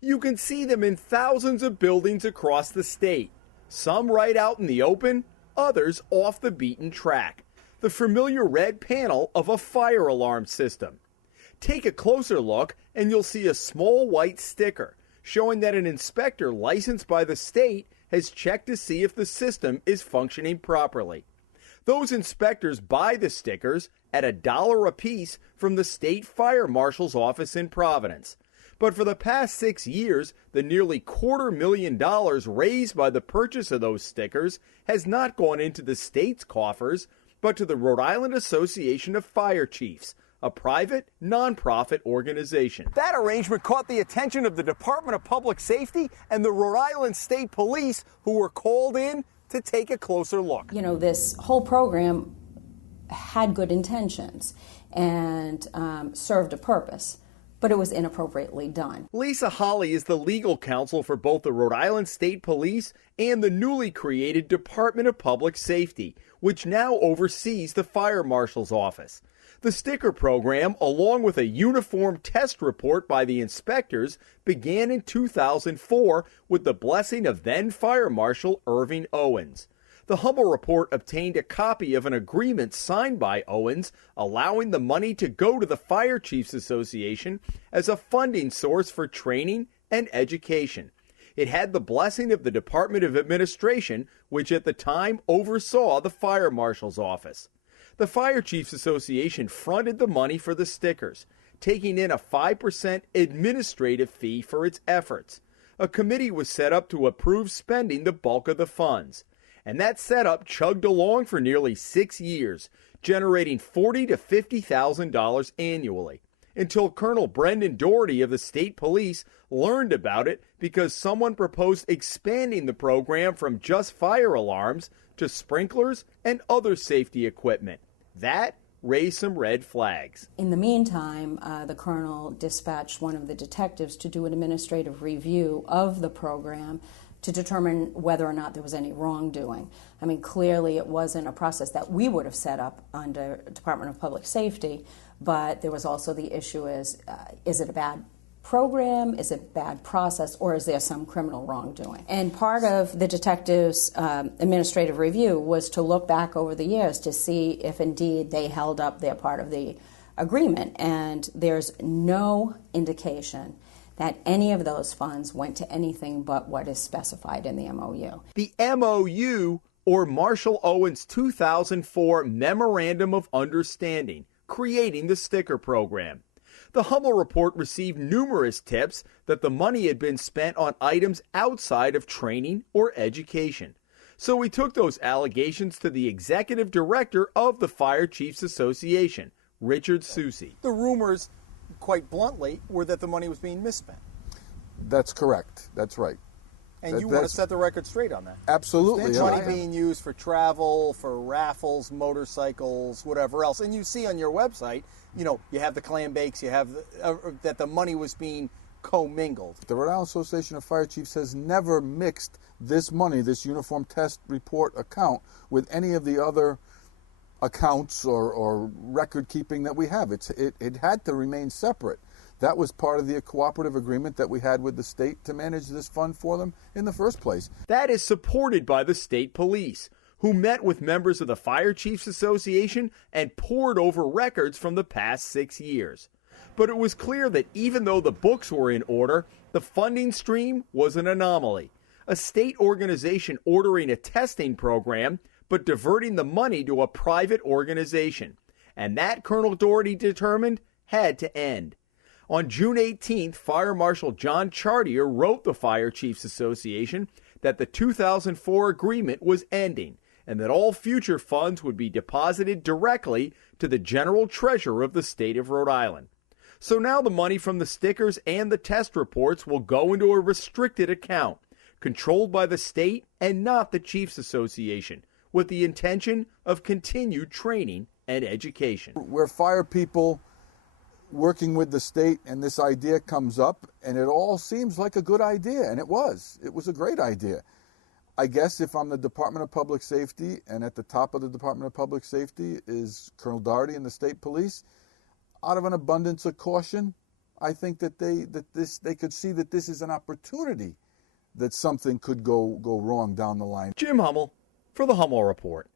You can see them in thousands of buildings across the state, some right out in the open, others off the beaten track. The familiar red panel of a fire alarm system. Take a closer look and you'll see a small white sticker showing that an inspector licensed by the state has checked to see if the system is functioning properly. Those inspectors buy the stickers at $1 a piece from the state fire marshal's office in Providence. But for the past 6 years, the nearly $250,000 raised by the purchase of those stickers has not gone into the state's coffers, but to the Rhode Island Association of Fire Chiefs, a private, nonprofit organization. That arrangement caught the attention of the Department of Public Safety and the Rhode Island State Police, who were called in to take a closer look. You know, this whole program had good intentions and served a purpose, but it was inappropriately done. Lisa Holly is the legal counsel for both the Rhode Island State Police and the newly created Department of Public Safety, which now oversees the Fire Marshal's office. The sticker program, along with a uniform test report by the inspectors, began in 2004 with the blessing of then Fire Marshal Irving Owens. The Hummel report obtained a copy of an agreement signed by Owens allowing the money to go to the Fire Chiefs Association as a funding source for training and education. It had the blessing of the Department of Administration, which at the time oversaw the Fire Marshal's office. The Fire Chiefs Association fronted the money for the stickers, taking in a 5% administrative fee for its efforts. A committee was set up to approve spending the bulk of the funds. And that setup chugged along for nearly 6 years, generating $40,000 to $50,000 annually, until Colonel Brendan Doherty of the state police learned about it because someone proposed expanding the program from just fire alarms to sprinklers and other safety equipment. That raised some red flags. In the meantime, the colonel dispatched one of the detectives to do an administrative review of the program to determine whether or not there was any wrongdoing. I mean, clearly it wasn't a process that we would have set up under Department of Public Safety, but there was also the issue is it a bad program, is it bad process, or is there some criminal wrongdoing? And part of the detective's administrative review was to look back over the years to see if indeed they held up their part of the agreement, and there's no indication that any of those funds went to anything but what is specified in the MOU. The MOU, or Marshal Owens' 2004 Memorandum of Understanding, creating the sticker program. The Hummel report received numerous tips that the money had been spent on items outside of training or education. So we took those allegations to the executive director of the Fire Chiefs Association, Richard Soucy. The rumors, quite bluntly, were that the money was being misspent. That's correct. That's right. And you want to set the record straight on that. Absolutely. Money being used for travel, for raffles, motorcycles, whatever else. And you see on your website, you know, you have the clam bakes, you have that the money was being commingled. The Rhode Island Association of Fire Chiefs has never mixed this money, this uniform test report account, with any of the other accounts or record keeping that we have. It had to remain separate. That was part of the cooperative agreement that we had with the state to manage this fund for them in the first place. That is supported by the state police, who met with members of the Fire Chiefs Association and pored over records from the past 6 years. But it was clear that even though the books were in order, the funding stream was an anomaly. A state organization ordering a testing program, but diverting the money to a private organization. And that, Colonel Doherty determined, had to end. On June 18th, Fire Marshal John Chartier wrote the Fire Chiefs Association that the 2004 agreement was ending and that all future funds would be deposited directly to the General Treasurer of the state of Rhode Island. So now the money from the stickers and the test reports will go into a restricted account, controlled by the state and not the Chiefs Association, with the intention of continued training and education. We're fire people working with the state, and this idea comes up, and it all seems like a good idea, and it was. It was a great idea. I guess if I'm the Department of Public Safety, and at the top of the Department of Public Safety is Colonel Doherty and the state police, out of an abundance of caution, I think that they could see that this is an opportunity that something could go wrong down the line. Jim Hummel for the Hummel Report.